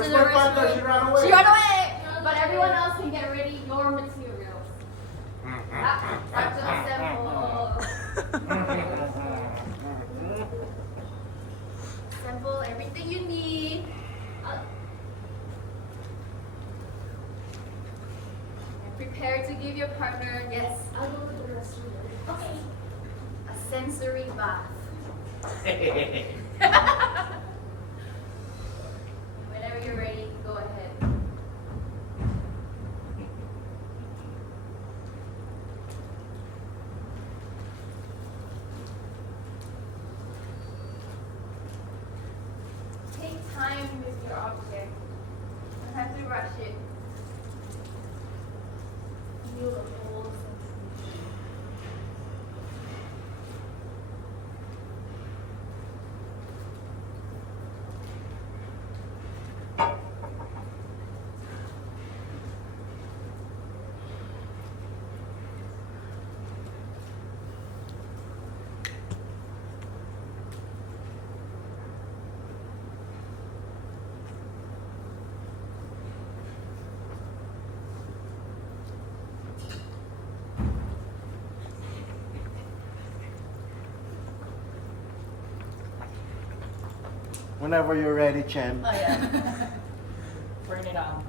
in Where's the my partner? restroom. She ran away. She ran away. But everyone else can get ready your materials. That's just simple. Simple, everything you need. Prepare to give your partner, yes, I'll go to the restroom. Okay. A sensory bath. Whenever you're ready, go ahead. Take time with your object. Don't have to rush it. Feel the whole sensation. Whenever you're ready, Chen. Oh yeah. Burn it on.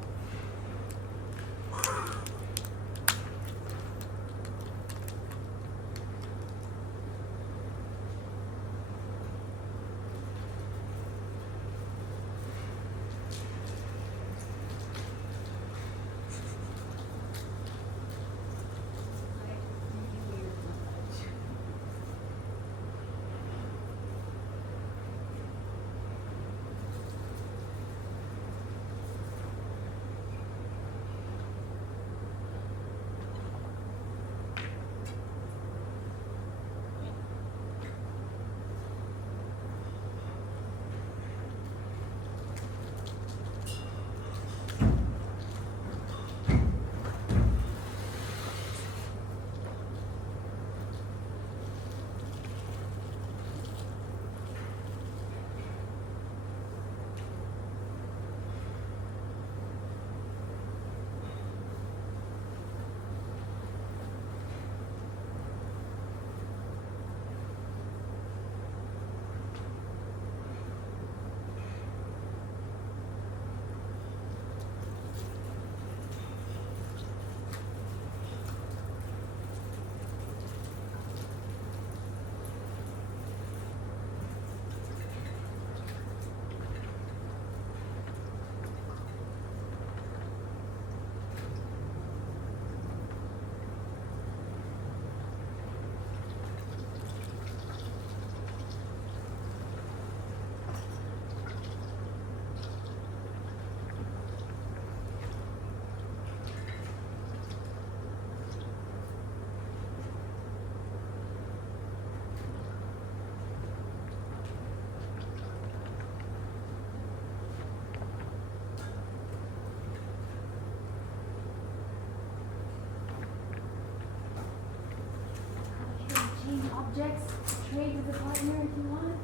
Change objects, trade with the partner if you want.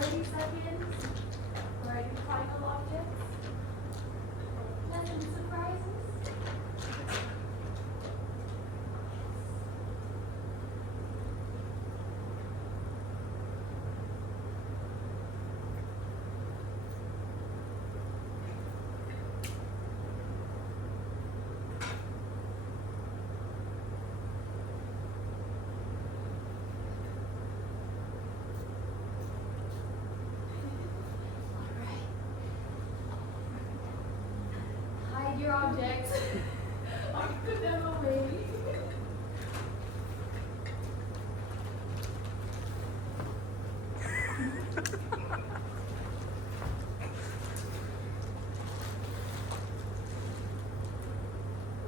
30 seconds for any final objects. Pleasant surprises. Hide your objects. I put them away.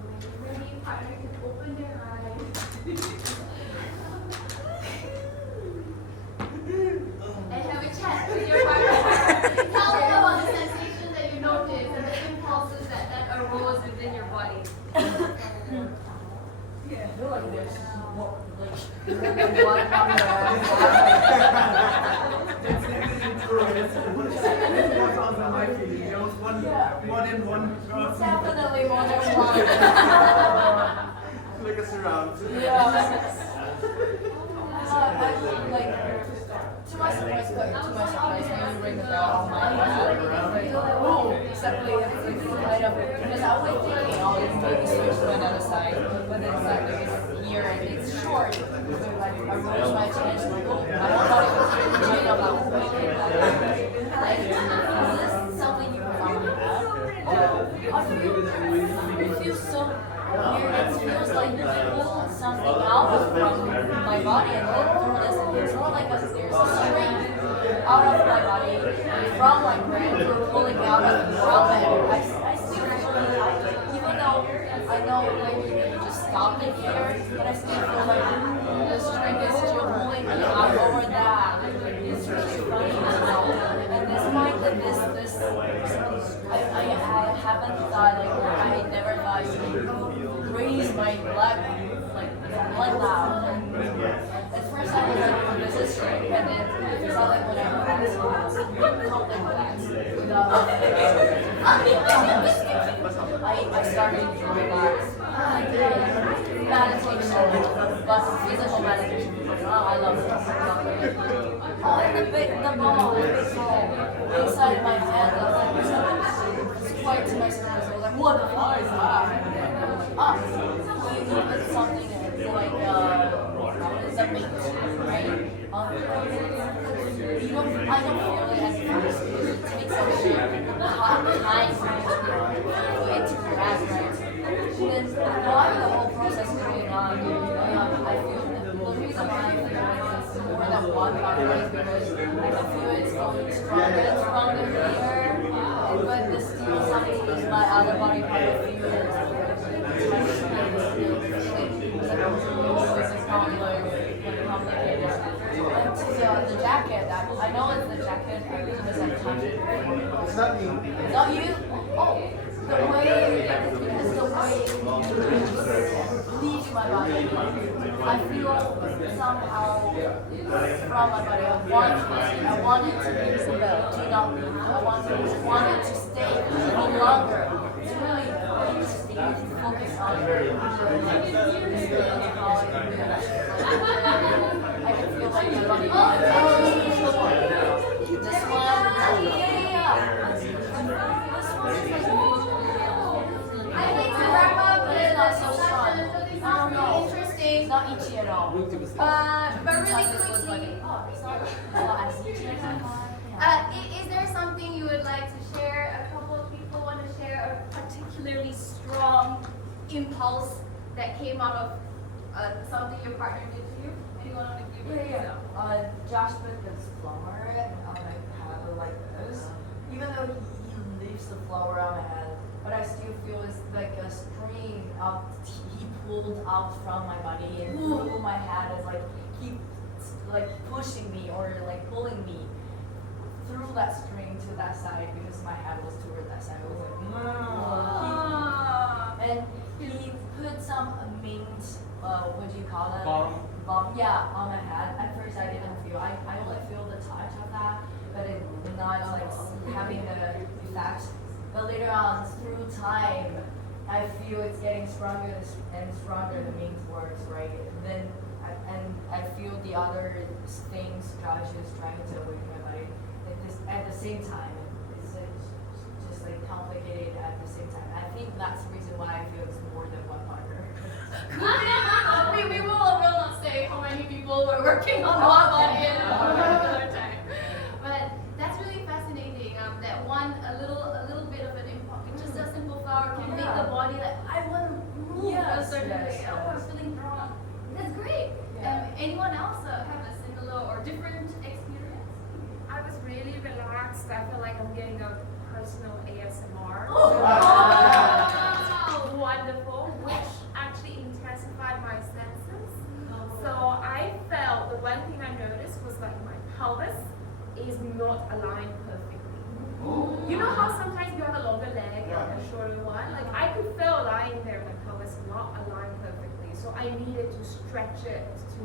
When you're ready, partner can open their eyes. And have a chat with your partner. Tell them about the sensation that you notice and the impulses that arose within your body. I feel like there's more, like, one on Definitely more than one. Like a surround. Yeah. I like, to my surprise, when you ring the bell, I'm like, oh, exactly, it's light up. Because I was thinking, oh, it's maybe switch to another side, but then it's here and it's short. So like, I raise my attention, like, oh, I don't thought it was really about like, is this something you probably have? It feels so weird. It feels like you pull something out from my body and then through this. It's more like there's a string out of my body from my brain pulling out of from it. I still feel like, even though I know like you just stopped it here, but I still feel like the string is still pulling me out over that. It's really funny, and this point that this I haven't thought like I never thought to raise my leg like that. At first I was like, oh, this is straight, and then it felt like when I was complex without I started to relax. Meditation, but physical meditation. Oh, I love it. Oh, and the ball inside my head, it's quite to my surprise. I was like, what the fuck is that? Oh, you put something in, like, the meat, right? I don't feel it at first because it takes a shit time for it to react, right? And then while the whole process is going on, I feel the reason why I feel it's more than one partner is because I can feel it's going stronger and stronger here, but there's still something in my other body part of feel complicated. And to the jacket, I know it's the jacket because I touched it. It's not me. Not you? Oh, the way, because the way it leaves my body. I feel somehow from my body. I want it to not move. I want it to stay a little longer. It's really interesting to focus on it. I can feel like my body. This one, I think to wrap up But it's not so the fun. session, so these I don't know. are interesting. not itchy at all. But really It was like, quickly, oh, it's not as itchy as I thought. is there something you would like to share? A couple of people want to share a particularly strong impulse that came out of something your partner did to you? Anyone want to give it? Josh put this flower on my head like this. Even though he leaves the flower on my head, but I still feel it's like a string out. He pulled out from my body and through my head. It's like he like pushing me or like pulling me through that string to that side because my head was toward that side. I was like, and he put some mint, what do you call it? Balm, yeah, on my head. At first I didn't feel, I only feel the touch of that, but it not like having the effect. But later on, through time, I feel it's getting stronger and stronger, the mint works, right? Then, I feel the other things Josh is trying to awaken my body at the same time. It's just like complicated at the same time. I think that's the reason why I feel it's more than one partner. we will not say how many people were working on one body at another time. But that's really fascinating. That a little bit of an impulse, just a simple flower can make the body like I want to move a certain way. Oh, I'm feeling drawn. That's great. Anyone else have a similar or different experience? I was really relaxed. I feel like I'm getting a personal ASMR. Wonderful, which actually intensified my senses. So I felt the one thing I noticed was like my pelvis is not aligned perfectly. You know how sometimes you have a longer leg and a shorter one? Like I could feel lying there, my pelvis not aligned perfectly. So I needed to stretch it to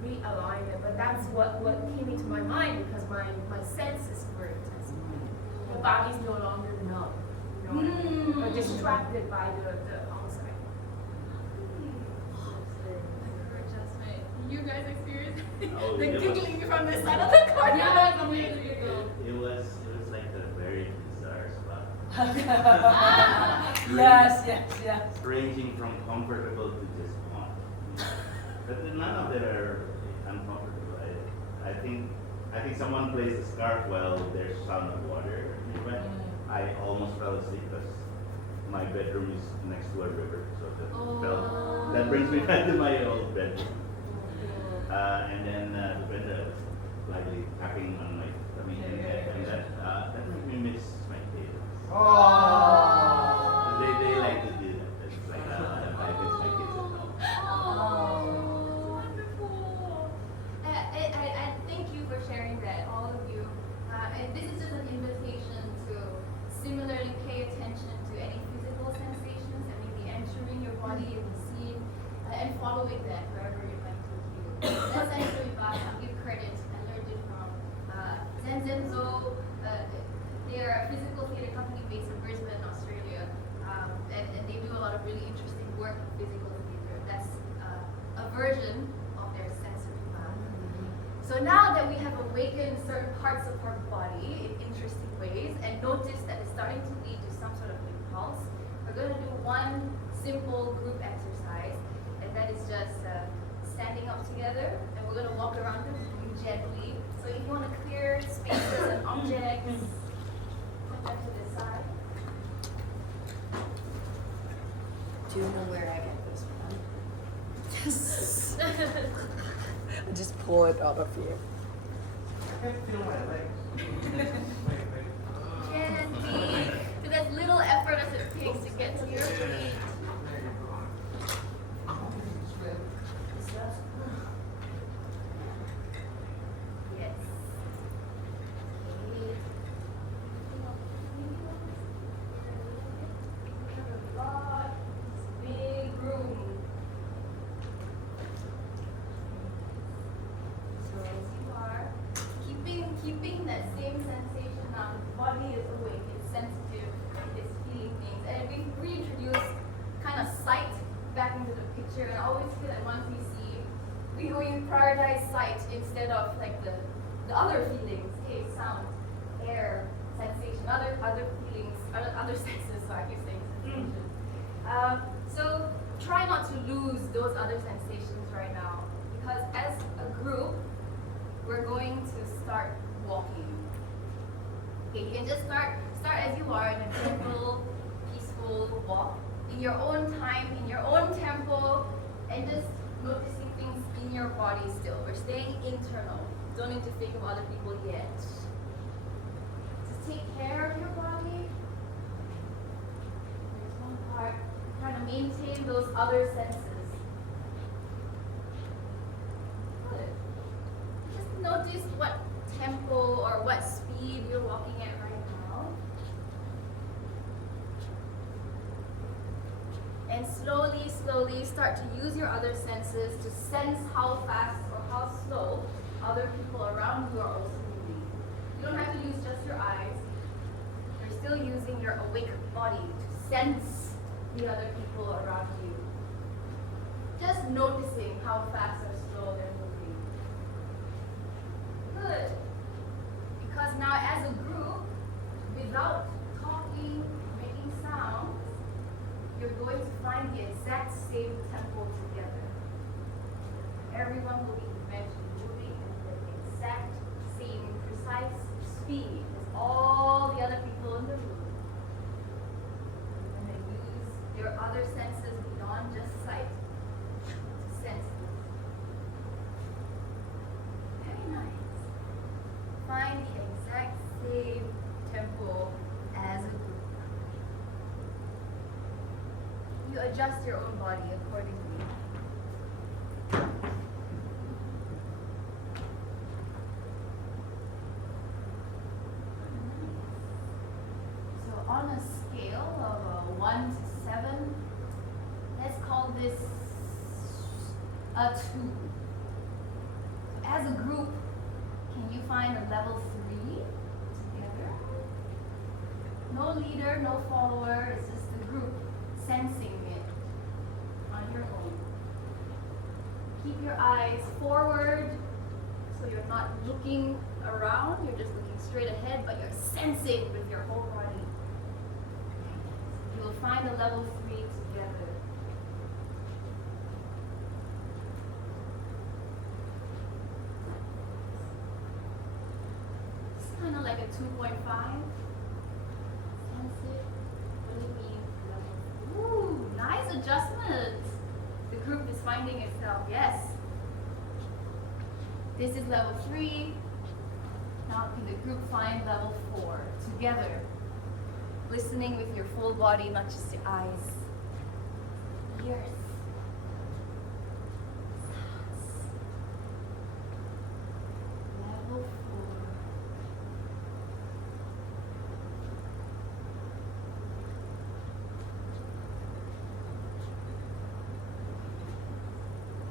realign it. But that's what came into my mind because my senses were intensified. The body's no longer numb. You know what I mean? Or distracted by the outside. You guys experience Oh, the yeah. giggling from the side of the corner. It was like a very bizarre spot. Yes. Ranging from comfortable to just fun. But none of them are uncomfortable. I think someone plays a scarf while there's sound of water. I almost fell asleep because my bedroom is next to a river, so that brings me back to my old bedroom. And then the Brenda was lightly tapping on my tummy and that made me miss my kids. They like to do that. It's like I miss my kids at home. Wonderful. I thank you for sharing that, all of you. And this is just an invitation to similarly pay attention to any physical sensations that may be entering your body in the scene and following that wherever it might take you. That's actually why I'll give credit. I learned it from Zenzenzo. They are a physical theater company based in Brisbane, Australia. And they do a lot of really interesting work in physical theater. That's a version of their sensory path. So now that we have awakened certain parts of our body in interesting ways and noticed that it's starting to lead to some sort of impulse, we're going to do one simple group exercise, and that is just standing up together, and we're going to walk around the room gently. So if you want to clear spaces and objects, put that to the side. Do you know where I get this from? Yes. Just pull it out of here. I can't feel my legs. Gently, with as little effort as it takes to get to your feet. Yes. Okay. We have a lot, big room. So as you are keeping that same sensation now, the body is awake, it's sensitive, it's feeling things. And we reintroduce kind of sight back into the picture. And I always feel that once we see, we prioritize sight instead of like the other feelings, taste, sound, air, sensation, other feelings, other senses, so I keep saying sensation. So try not to lose those other sensations right now, because as a group, we're going to start walking. Okay, you can just start as you are in a gentle, peaceful walk in your own time, in your own tempo, and just noticing things in your body still. We're staying internal. Don't need to think of other people yet. Just take care of your body. There's one part, trying to maintain those other senses. Good. Just notice what tempo or what speed you're walking at right now. And slowly, slowly start to use your other senses to sense how fast or how slow other people around you are also moving. You don't have to use just your eyes. You're still using your awake body to sense the other people around you. Just noticing how fast or slow they're moving. Good. Because now as a group, without talking, making sounds, you're going to find the exact same tempo together. Everyone will be eventually moving at the exact same precise speed as all the other people in the room. And then use your other senses beyond just sight to sense this. Very nice. Find the exact same tempo as a group. You adjust your own body accordingly. So on a scale of 1 to 7, let's call this a 2. So as a group, can you find a level 3 together? No leader, no follower, it's just the group sensing it on your own. Keep your eyes forward so you're not looking around, you're just looking straight ahead, but you're sensing with your whole body. You will find a level 3 together. It's kind of like a 2.5. Sense it. What do you mean? Ooh, nice adjustment. The group is finding itself. Yes. This is level 3. Now can the group find level 4 together? Listening with your full body, not just your eyes. Ears. Sounds. Level 4.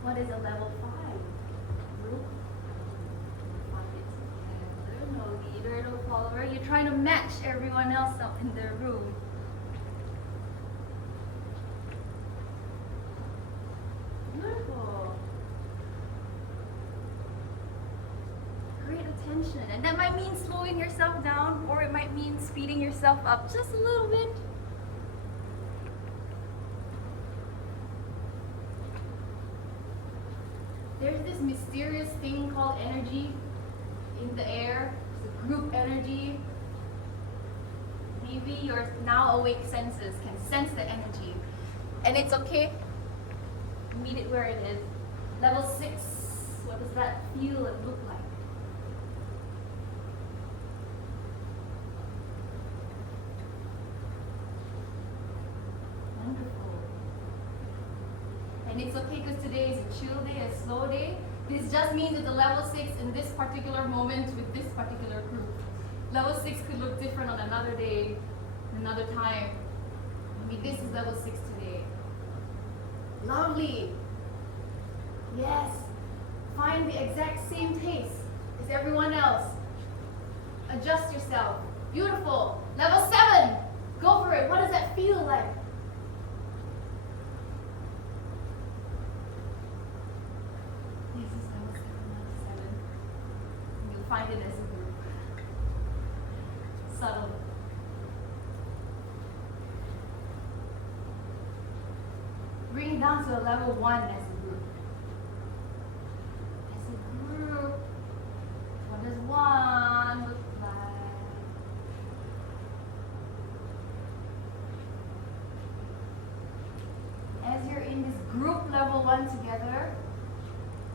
What is a level 5? Group. Find it together. No leader, no follower. You're trying to match everyone else up in their room. Beautiful. Great attention. And that might mean slowing yourself down, or it might mean speeding yourself up just a little bit. There's this mysterious thing called energy in the air. It's a group energy. Maybe your now awake senses can sense the energy. And it's okay. Meet it where it is. Level 6. What does that feel and look like? Wonderful. And it's okay because today is a chill day, a slow day. This just means it's a level 6 in this particular moment with this particular group. Level 6 could look different on another day, another time. Maybe this is level 6 today. Lovely. Yes. Find the exact same pace as everyone else. Adjust yourself. Beautiful. Level 7. Go for it. What does that feel like? This is level 7. You'll find it as a group. Subtle. Bring down to a level 1 as a group. As a group, what does 1 look like? As you're in this group level 1 together,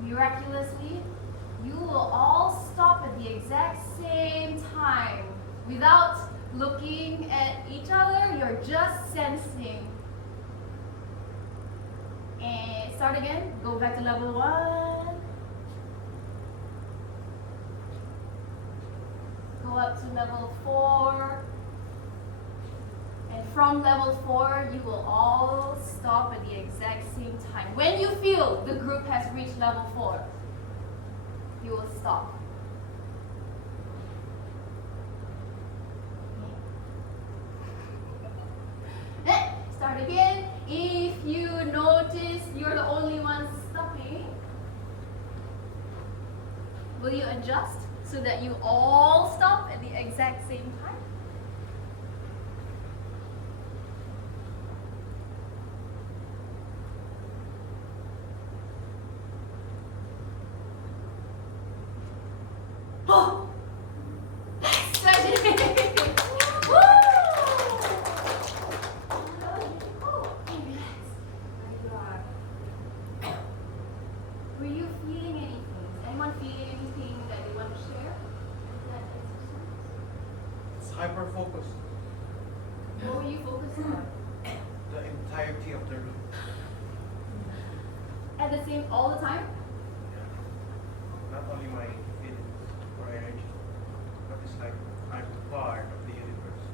miraculously, you will all stop at the exact same time without looking at each other. You're just sensing. And start again. Go back to level 1. Go up to level 4. And from level 4, you will all stop at the exact same time. When you feel the group has reached level 4, you will stop. Start again. If you notice you're the only one stopping, will you adjust so that you all stop at the exact same time? Oh! Strategy! Woo! Okay, relax. Were you feeling anything? Is anyone feeling anything that they want to share? That exercise? It's hyper focused. What were you focused on? The entirety of the room. At the same, all the time? Not only my feelings or energy, but it's like I'm part of the universe.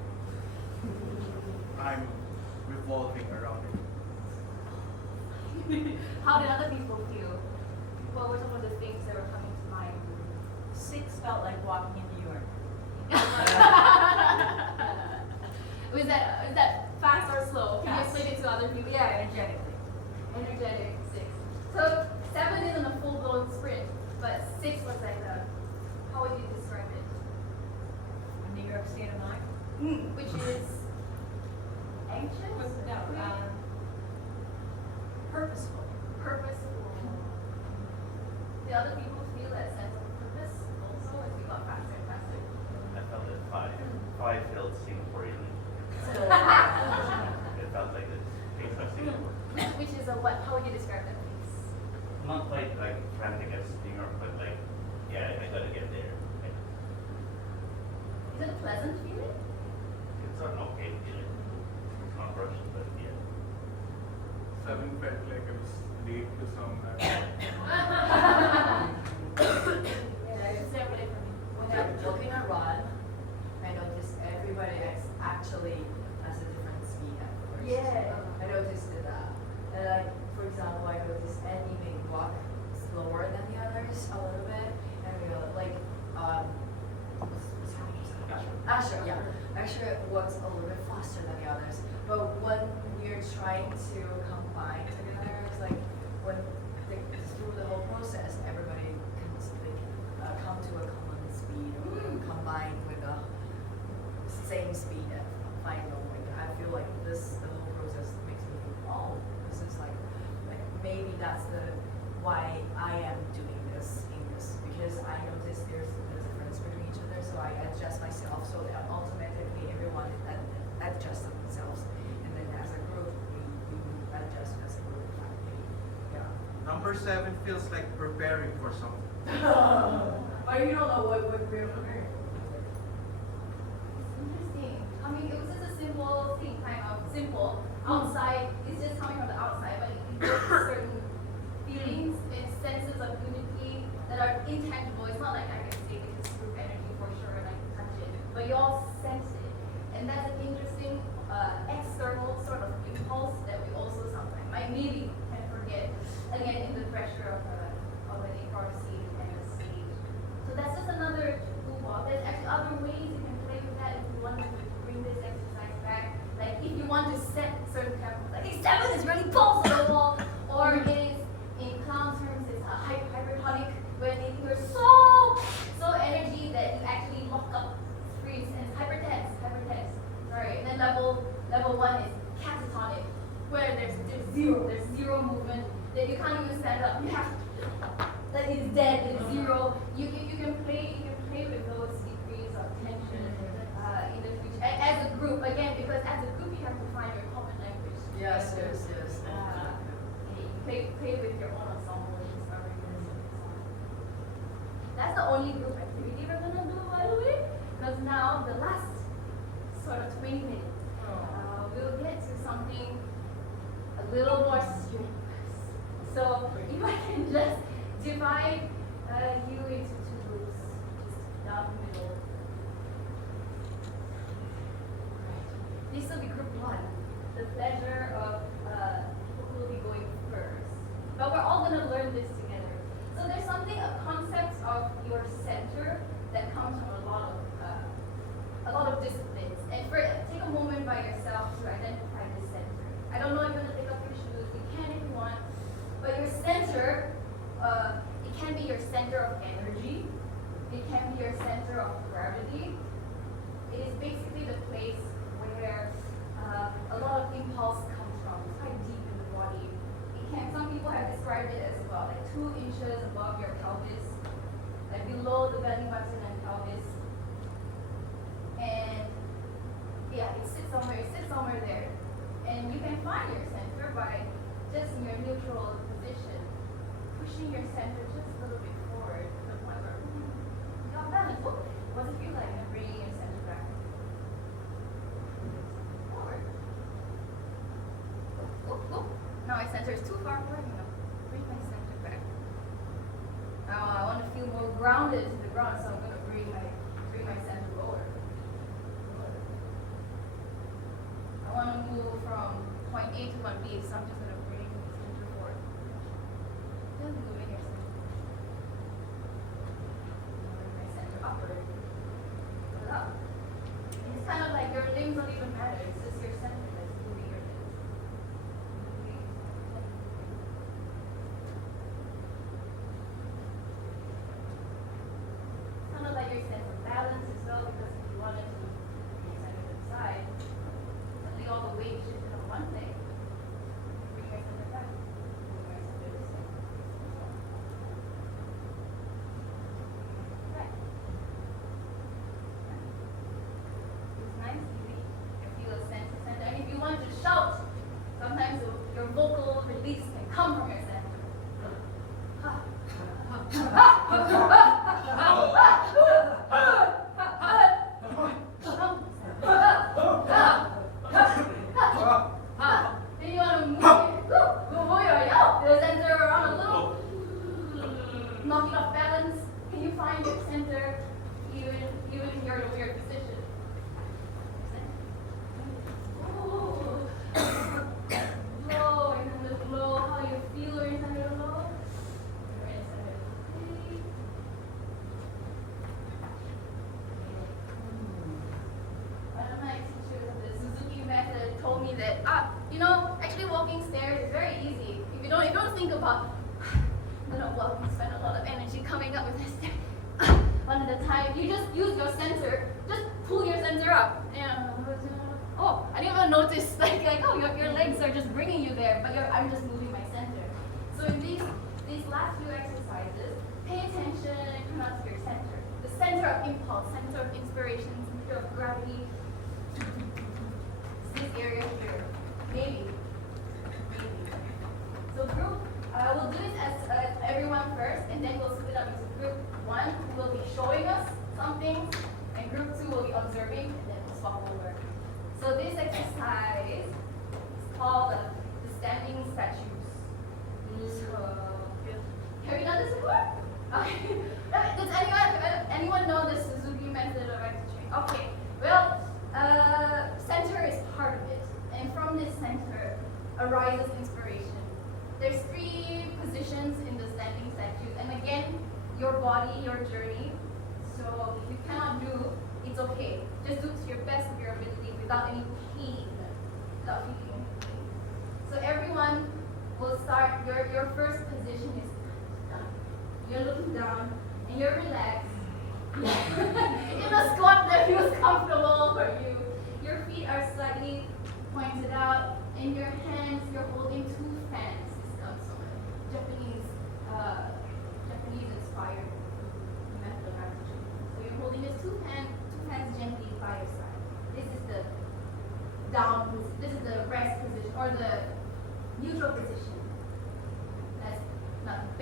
I'm revolving around it. How did other people feel? What were some of the things that were coming to mind? 6 felt like walking in New York. Was that fast or slow? Can you Fast. explain it to other people? Yeah, energetically. Energetic 6. So 7 isn't a full blown sprint, but 6 was like a. How would you describe it? A New York state of mind. Which is anxious? Purposeful. Purposeful. Did other people feel that sense of purpose also as we got faster and faster? I felt it 5. 5 felt Singaporean. So, It felt like the taste of Singapore. Which is a what? How would you describe that place? Not quite like frantic as New York, but like, yeah, I gotta get there. Like, Is it a pleasant feeling? it's an okay feeling. It's not rushed, but yeah. 7 felt like I was late to somewhere. Yeah, it's definitely for me. when I'm looking at Rod, I noticed everybody actually has a different speed at first. Yeah. I noticed that. And like, for example, I noticed Annie may walk slower than the others a little bit, and we were like, what's her name? Asher, yeah. Asher walks a little bit faster than the others. But when we're trying to combine together, it's like when through the whole process, everybody can come to a common speed or combine with the same speed at final. Like I feel like the whole process makes me think, oh, this is like maybe that's the why I am doing this in this, because I notice there's a difference between each other, so I adjust myself so that automatically everyone adjusts themselves, and then as a group we adjust as a group. Yeah. Number 7 feels like preparing for something. But you don't know what we're preparing. Interesting. I mean, it was just a simple thing, kind of simple. Outside, it's just coming from the outside, but it gives certain feelings and senses of unity that are intangible. It's not like I can say it's group energy for sure and I can touch it, but you all sense it. And that's an interesting external sort of impulse that we also sometimes might maybe can forget, again, in the pressure of an HRC and a stage. So that's just another tool. There's actually other ways you can play with that if you want to bring this exercise back. Like if you want to set certain cameras, like 7 is really balls to the wall, or you stand up, yeah, that is dead, it's zero. You can play with those degrees of tension in the future. As a group, again, because as a group you have to find your common language. Yes. Play with your own ensemble and discover your own song. That's the only group activity we're gonna do, by the way. Because now the last sort of 20 minutes, we'll get to something a little more serious. So if I can just divide you into two groups, just down the middle. This will be group one, the pleasure of people who will be going first. But we're all going to learn this together. So there's something, a concept of your center that comes from a lot of disciplines. And take a moment by yourself to identify this center. I don't know if you're going to pick up your shoes. You can if you want. But your center, it can be your center of energy. It can be your center of gravity. It is basically the place where a lot of impulse comes from. It's quite deep in the body. Some people have described it as about like 2 inches above your pelvis, like below the belly button and pelvis. And yeah, it sits somewhere there. And you can find your center by just in your neutral position, pushing your center just a little bit forward to the point where you got balance. What does it feel like? And bringing your center back. Forward. Oh. Now my center is too far away. I'm gonna bring my center back. Now I want to feel more grounded to the ground, so I'm gonna bring my center lower. I want to move from point A to point B, so I'm just gonna bring the center forward. Just moving your center. Bring my center upward. Pull up. And it's kind of like your limbs don't even matter. It's just your center that's moving your limbs. Kind of like your sense of balance as well, because if you wanted to bring your center to the side, suddenly all the weight shifted on one thing. Bring your center back. Bring your center this way. Right. It's nice, easy. You feel a sense of center. And if you want to shout, sometimes your vocal release can come from your center. Then you want to move your center around a little. Knock it off balance. Can you find your center even in your weird position? Ooh. Low, and then the low. How you feel your center low? You're in center. One of my teachers of the Suzuki method told me that actually walking stairs is very easy. If you don't think about I'm gonna walk and spend a lot of energy coming up with this stair one at a time. You just use your center. Just pull your center up. Oh, I didn't even notice your legs are just bringing you there, but I'm just moving my center. So in these last few exercises, pay attention and come out to your center. The center of impulse, center of inspiration, center of gravity. This area here. Maybe. So group, we'll do it as everyone first, and then we'll split up into group 1, who will be showing us some things, and group 2 will be observing, and then we'll swap over. So this exercise is called the standing statues. So, have you done this before? Okay. Does anyone know the Suzuki method of exercise? Okay. Well, center is part of it, and from this center arises inspiration. There's 3 positions in the standing statues, and again, your body, your journey. So if you cannot do, it's okay. Just do to your best of your ability without any pain, without feeling any pain. So everyone will start. Your first position is down. You're looking down, and you're relaxed. In a squat that feels comfortable for you. Your feet are slightly pointed out, and your hands, you're holding 2 fans. This comes from a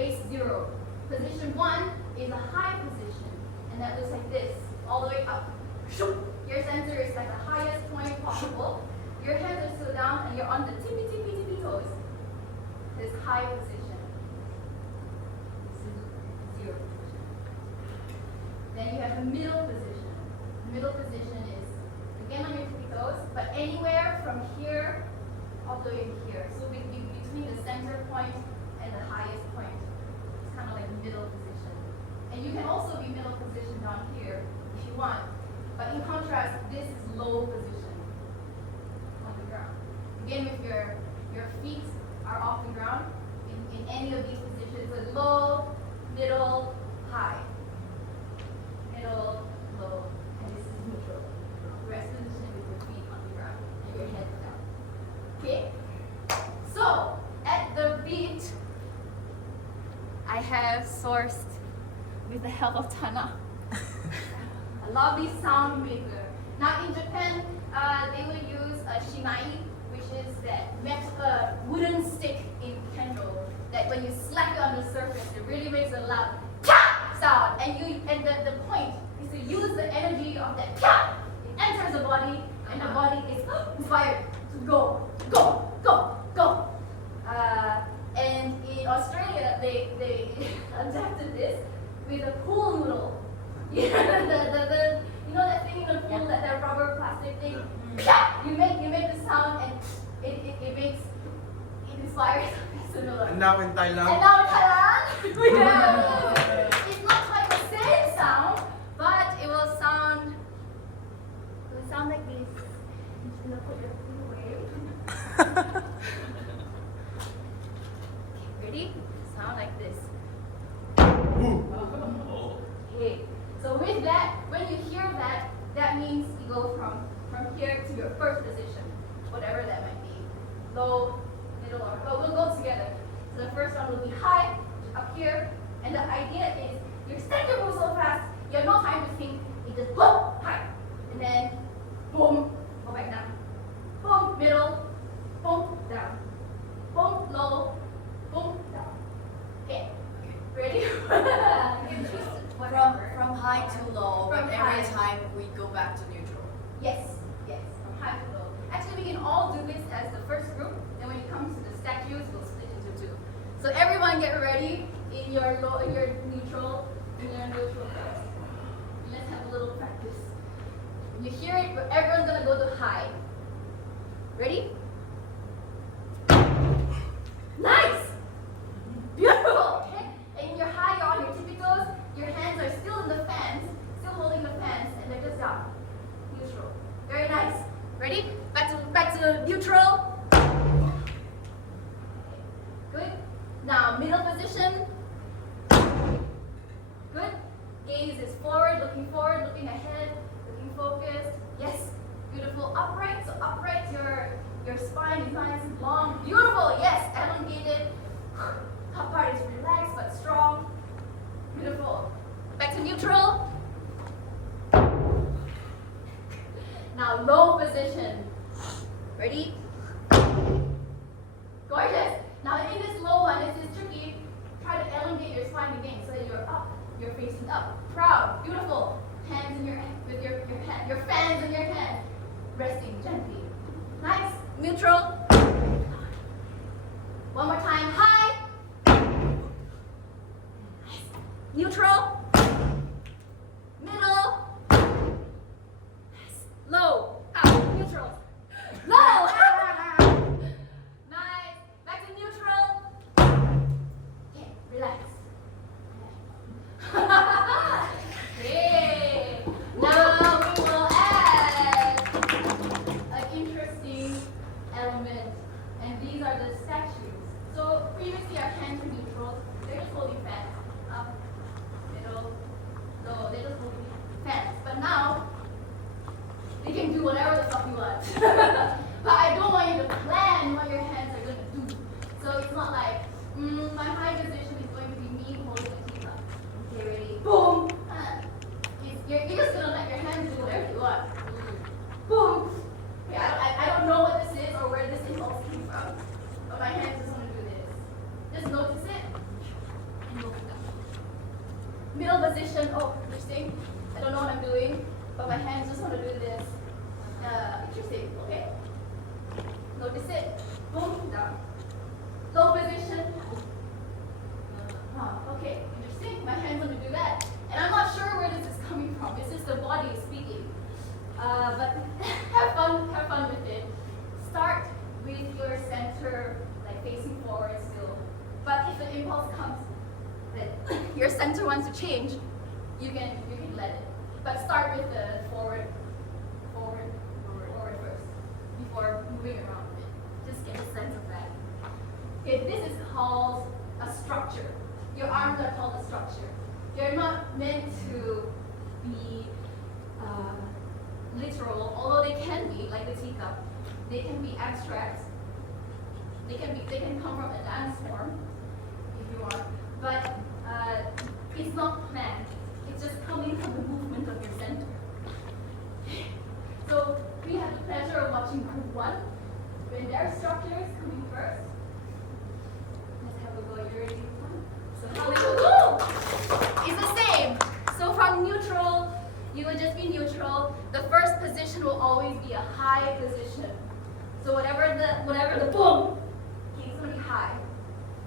base 0. Position 1 is a high position, and that looks like this, all the way up. Your center is like the highest point possible. Your hands are still down, and you're on the tippy toes. This high position. This is 0 position. Then you have the middle position. The middle position is again on your tippy toes, but anywhere from here all the way to here. So between the center point and the highest point. It's kind of like middle position. And you can also be middle position down here if you want. But in contrast, this is low position on the ground. Again, if your feet are off the ground, in any of these positions, so low, middle, high. Middle, low, and this is neutral. Rest position with your feet on the ground and your head down. Okay? So, at the beat, I have sourced, with the help of Tana, a lovely sound maker. Now in Japan, they will use a shinai, which is that wooden stick in kendo, that when you slap it on the surface, it really makes a loud ka sound. And the point is to use the energy of that ka. It enters the body, and the body is inspired to go. And in Australia, they adapted this with a pool noodle. You know that thing in the pool, that rubber plastic thing. You make the sound, and it inspires something similar. And now in Thailand. And now in Thailand, we have. It's not quite the same sound, but it will sound like this. I'm gonna put your food away. Ready? Sound like this. Okay. So with that, when you hear that, that means you go from here to your first position, whatever that might be. Low, middle, or low. We'll go together. So the first one will be high, up here. And the idea is you extend your move so fast, you have no time to think. You just boom, high. And then boom, go back down. Boom, middle, boom, down. Boom, low, boom, down. Okay. Ready? You can choose whatever. From high to low, From but high. every time we go back to neutral. Yes, from high to low. Actually, we can all do this as the first group, and when it comes to the statues, we'll split into 2. So everyone get ready in your neutral first. Let's have a little practice. When you hear it, everyone's gonna go to high. Ready? Nice! Beautiful! Okay? And you're high, you're on your tippy toes, your hands are still in the fans, still holding the fans, and they're just down. Neutral. Very nice. Ready? Back to neutral. Good. Now middle position. Good. Gaze is forward, looking ahead, looking focused. Yes. Beautiful. Upright. So upright, your spine is nice and long. Beautiful. Yes. Elongated. Top part is relaxed but strong. Beautiful. Back to neutral. Now low position. Ready? Gorgeous. Now in this low one, this is tricky. Try to elongate your spine again so that you're up. You're facing up. Proud. Beautiful. Hands in your with your fans in your hand. Resting gently. Nice. Neutral. One more time. High. Nice. Neutral. Middle. Nice. Low. Out. Neutral. Low. Nice. Back to neutral. Okay. Relax. Okay. Now we will add an interesting element, and these are the statues. So previously our hands were neutral. They're just holding fans. Up, middle, low. They're just holding fans. But now they can do whatever the fuck you want. But I don't want you to plan what your hands are going to do. So it's not like, my high position is going to be me holding the teacup. Okay, ready? Boom! You're just going to let your hands do whatever you want. Boom! Okay, I don't know what this is or where this impulse came from. But my hands just want to do this. Just notice it. Middle position. Oh, interesting. I don't know what I'm doing, but my hands just want to do this. Interesting. Okay. Notice it. Boom, down. Low position. Okay, interesting. My hands want to do that. And I'm not sure where this is coming from. It's just the body speaking. But have fun with it. Start with your center like facing forward still. But if the impulse comes that your center wants to change, you can let it. But start with the forward first before moving around a bit. Just get a sense of that. Okay, this is called a structure. Your arms are called a structure. You're not meant to be literal, although they can be, like the teacup. They can be abstract. They can come from a dance form, if you want. But it's not planned. It's just coming from the movement of your center. So we have the pleasure of watching group 1. When their structure is coming first. Let's have a go. You ready? So how we go? It's the same. So from neutral, you will just be neutral. The first position will always be a high position. So whatever the boom, okay, it's gonna be high.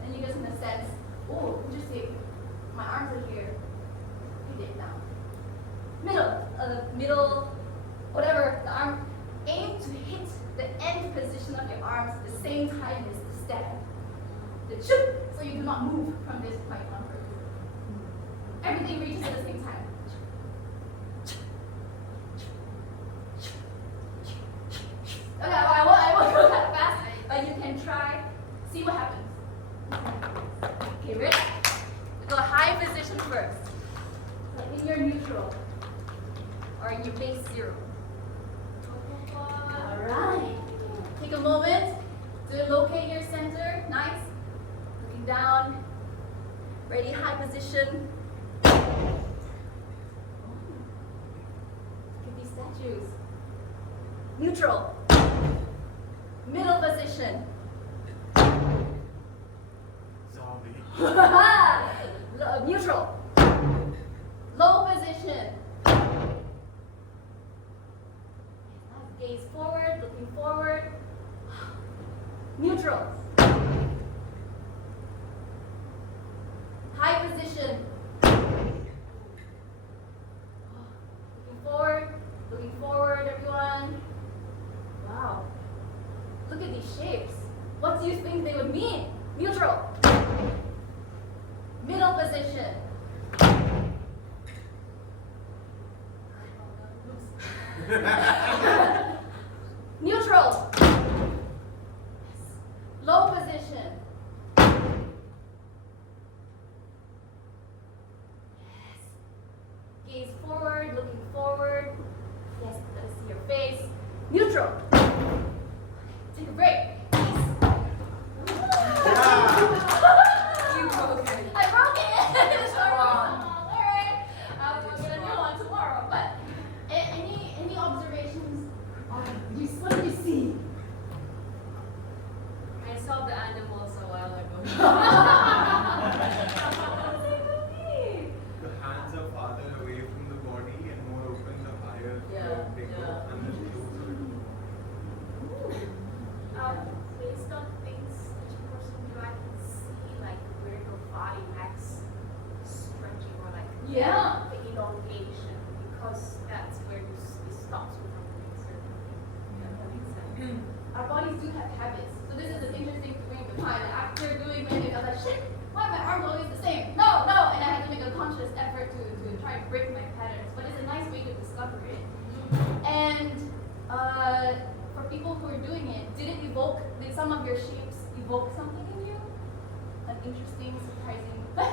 And you just in a sense, oh, interesting. My arms are here. Hit it down. Middle, whatever the arm. Aim to hit the end position of your arms at the same time as the step. The choop, so you do not move from this point onwards. Everything reaches at the same time. Okay, I won't go that fast, but you can try. See what happens. Okay, ready? We go high position first. Like in your neutral or in your base 0. Alright. Take a moment to locate your center. Nice. Looking down. Ready, high position. Look at these statues. Neutral. Middle position. Zombie. Neutral. Low position. Gaze forward, looking forward. Neutral. High position. Looking forward, everyone. Wow. Look at these shapes. What do you think they would mean? Neutral. Middle position. Neutral. Low position. Yes. Gaze forward, looking forward. Yes, let us see your face. Neutral. Take a break. You broke it. I broke it. It's wrong. All right. We're gonna do one tomorrow. But any observations? What did you see? I saw the animals a while ago. The hands are farther away from the body and more open the higher they go, yeah. and then closer to the body. Based on things each person do, I can see like where your body lacks stretching or like Yeah. the elongation, because that's where it stops you from doing certain things. Yeah, that makes sense. Our bodies do have habits. So this is an interesting thing to find. After doing many, I was like, shit, why are my arms always the same? No. And I had to make a conscious effort to try and break my patterns. But it's a nice way to discover it. And for people who are doing it, did some of your shapes evoke something in you? Like interesting, surprising. What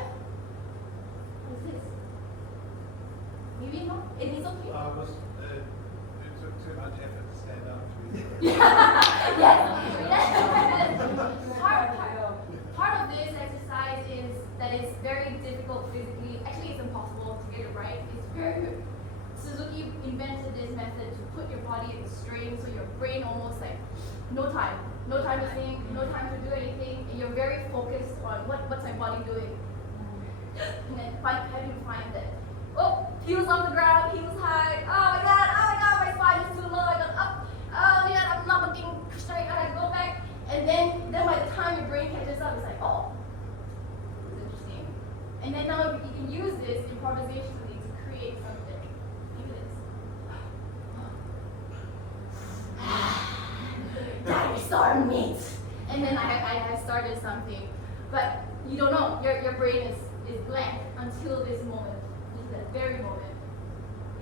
is this? Maybe not? It is okay. It took too much effort to stand up. Yes. Part of this exercise is that it's very difficult physically. Actually, it's impossible to get it right. It's very good. Suzuki invented this method to put your body in strain, so your brain almost like no time to think, no time to do anything, and you're very focused on what's my body doing, and then how do you find heels off the ground, heels high. Oh my god, my spine is too low. I got up. Oh my god, I'm not looking straight. I had to go back. And then by the time your brain catches up, it's like, oh, it's interesting. And then now you can use this improvisationally to create something. Maybe this. Dinosaur meat. And then I started something. But you don't know. Your brain is blank until this moment. This very moment.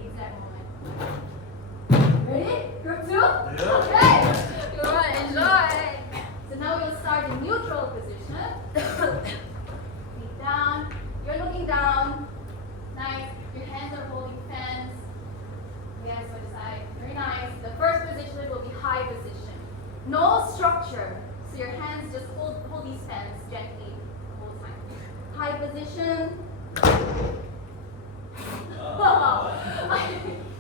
Exact moment. Ready? Group 2? Okay. Come on, enjoy. So now we'll start in neutral position. Feet down. You're looking down. Nice. Your hands are holding fans. Yes, on the side. Very nice. The first position will be high position. No structure. So your hands just hold these fans gently the whole time. High position.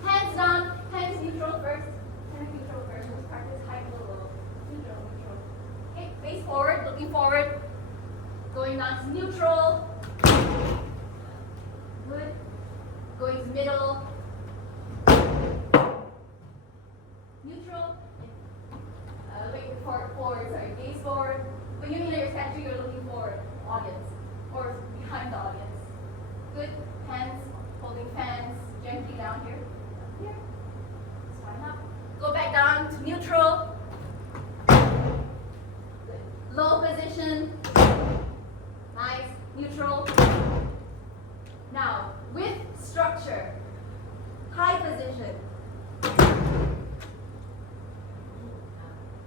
Hands down. Hands neutral first. Hands neutral first. Let's practice high to low. Neutral, neutral. Okay, face forward, looking forward. Going down to neutral. Good. Going to middle. Neutral. Wait, forward, sorry. Gaze forward. When you mean your statue, you're looking forward. Audience. Or behind the audience. Good. Hands holding fans. Gently down here. Here. Spine up. Go back down to neutral. Good. Low position. Nice. Neutral. Now, with structure. High position.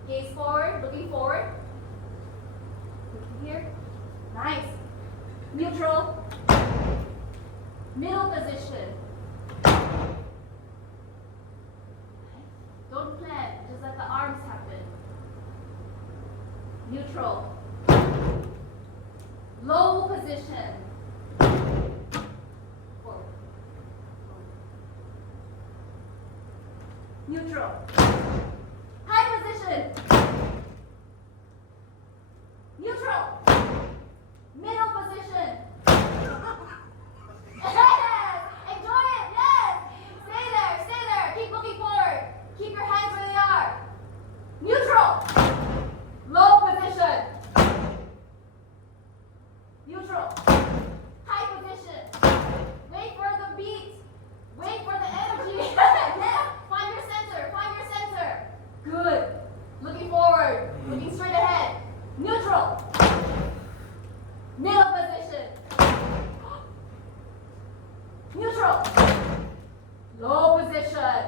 Gaze forward, looking forward. Looking here. Nice. Neutral. Middle position. Don't plan, just let the arms happen. Neutral. Low position. Forward. Neutral. High position. Neutral. Middle position. Yes! Enjoy it, yes! Stay there. Keep looking forward. Keep your hands where they are. Neutral. Low position. Neutral. High position. Wait for the beat. Wait for the energy. Yeah. Find your center. Good. Looking forward. Looking straight ahead. Neutral. Middle position. Neutral. Low position.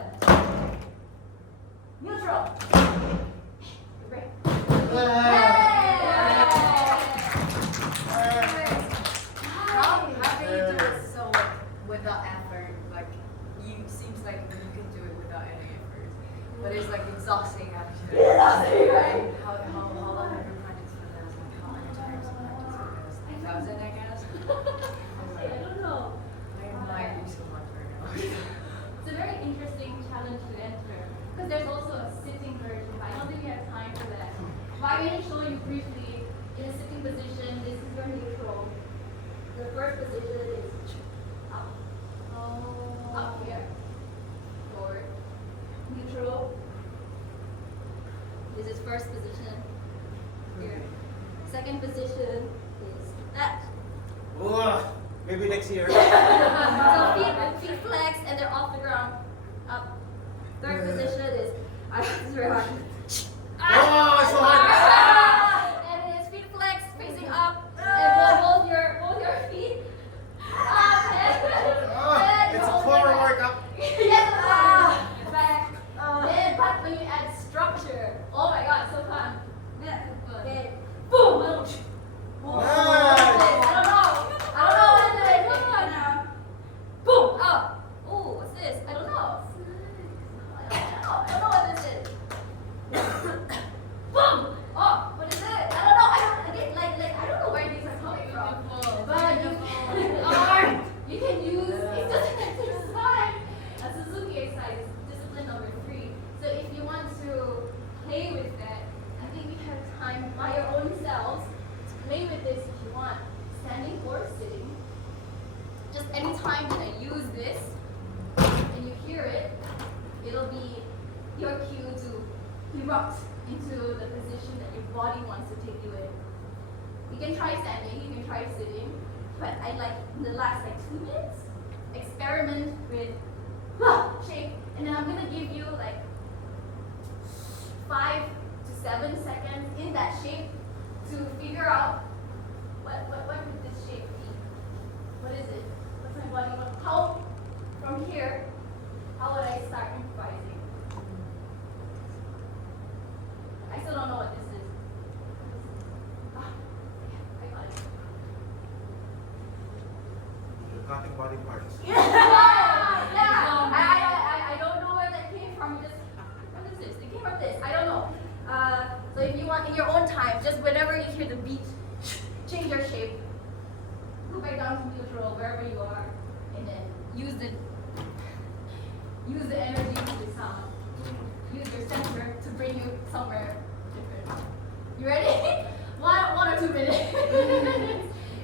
Neutral. Great. How do you do it so like without effort? Like seems like you can do it without any effort, but it's like exhausting actually. Right? How long have you practiced for this? Like how many times you practiced for this? 1,000, I guess. I don't know. I might be so much right now. It's a very interesting challenge to enter because there's also a sitting version, but I don't think we have time for that. But I'm going to show you briefly in a sitting position. This is your neutral. The first position is up. Up here. Forward. Neutral. This is first position. Here. Second position is that. Maybe next year. So feet flex and they're off the ground. Up. Third position is this is very hard. Oh, it's so hard. And it is feet flex facing up and hold your feet up and It's a hold core your back. workout. Yes, back. Then but when you add structure, oh my god, so fun. Then boom. Oh, Nice. I don't know what it is. Come on now. Boom. Up. Oh, what's this? I don't know. I don't know what this is. Boom. just anytime that I use this and you hear it, it'll be your cue to erupt into the position that your body wants to take you in. You can try standing, you can try sitting, but I like in the last like 2 minutes, experiment with shape, and then I'm gonna give you like 5 to 7 seconds in that shape to figure out what would this shape be? What is it? What's my body? How from here? How would I start improvising? I still don't know what this is. Ah, I got it. You're cutting body parts. Yeah. I don't know where that came from. Just what is this? It came from this. I don't know. So if you want in your own time, just whenever you hear the beat, change your shape. Go back down to neutral wherever you are, and then use the energy to the sound. Use your center to bring you somewhere different. You ready? one or 2 minutes.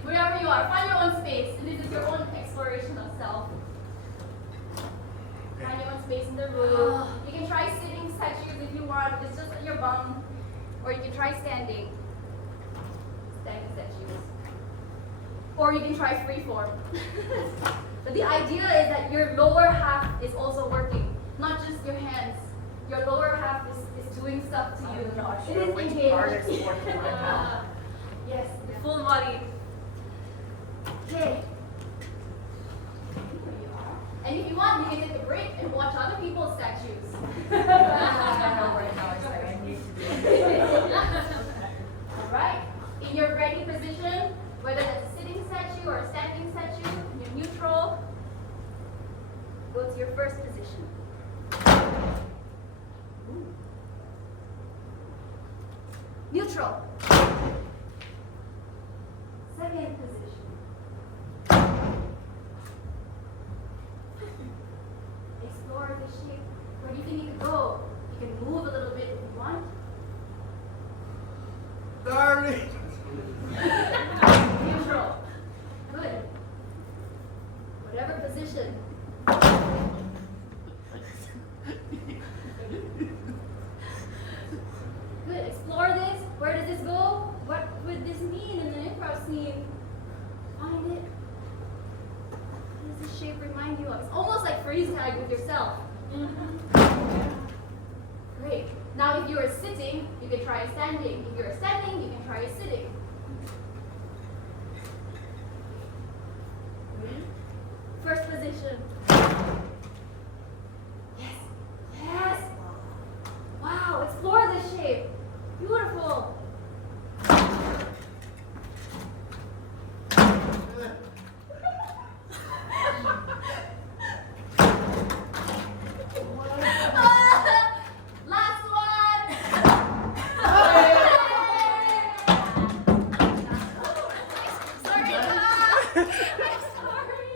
Wherever you are, find your own space. And this is your own exploration of self. Find your own space in the room. You can try sitting statues if you want. It's just on your bum. Or you can try standing. Standing statues. Or you can try freeform. But the idea is that your lower half is also working. Not just your hands. Your lower half is doing stuff to you. I'm not It sure is which engaged. part is working right now. Yes, the full body. Okay. And if you want, you can take a break and watch other people's statues. I know right now, it's like I need to do it. Alright. In your ready position, whether that's a sitting statue or a standing statue, you're neutral. Go to your first position. Ooh. Neutral. Second position. Explore the shape. Where do you think you could go? You can move a little bit if you want. Darling! Neutral. Good. Whatever position. Good. Explore this. Where does this go? What would this mean in the improv scene? Find it. What does this shape remind you of? It's almost like freeze tag with yourself. Great. Now if you are sitting, you can try standing. If you're standing, you can try sitting. Ready? First position. Yes. Yes. Wow, explore this shape. Beautiful. Last one. Sorry. I'm sorry.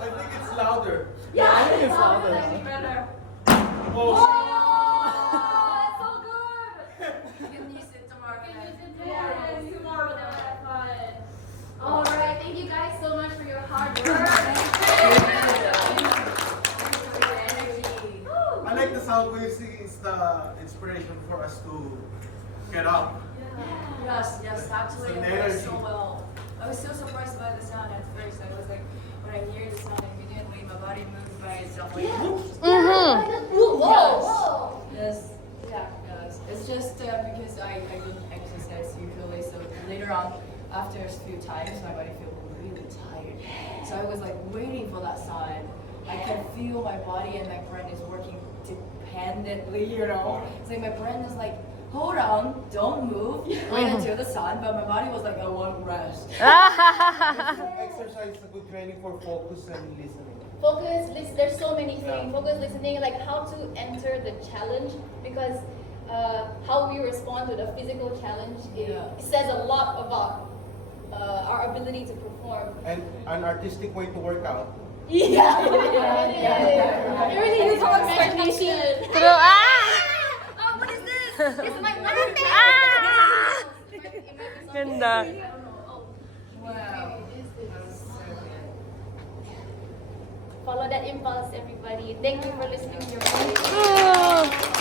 I think it's louder. Yeah, I think it's louder. louder. Actually better. Oh, Oh, so good. You can use it tomorrow. Yes, tomorrow we'll have fun. All right, thank you guys so much for your hard work. Woo. I like the sound waves. It's the inspiration for us to get up. Yes, actually It's it an works energy. so well. I was so surprised by the sound at first. I was like, when I hear the sound immediately, my body moves by itself. Like, Whoa. Yes. Yeah. Yes. It's just because I don't exercise usually, so later on, after a few times, my body feels really tired. So I was like waiting for that sign. I can feel my body and my brain is working independently, you know. It's like my brain is like, hold on, don't move, wait until the sun. But my body was like, I want rest. Exercise is a good training for focus and listening. Focus, there's so many things. Focus, listening, like how to enter the challenge, because how we respond to the physical challenge, it says a lot about our ability to perform. And an artistic way to work out. Yeah, it really is about imagination. True. Oh, what is this? It's my Ganda. I don't know. Oh, Wow. maybe it is this. Follow that impulse, everybody. Thank you for listening to your voice. Oh.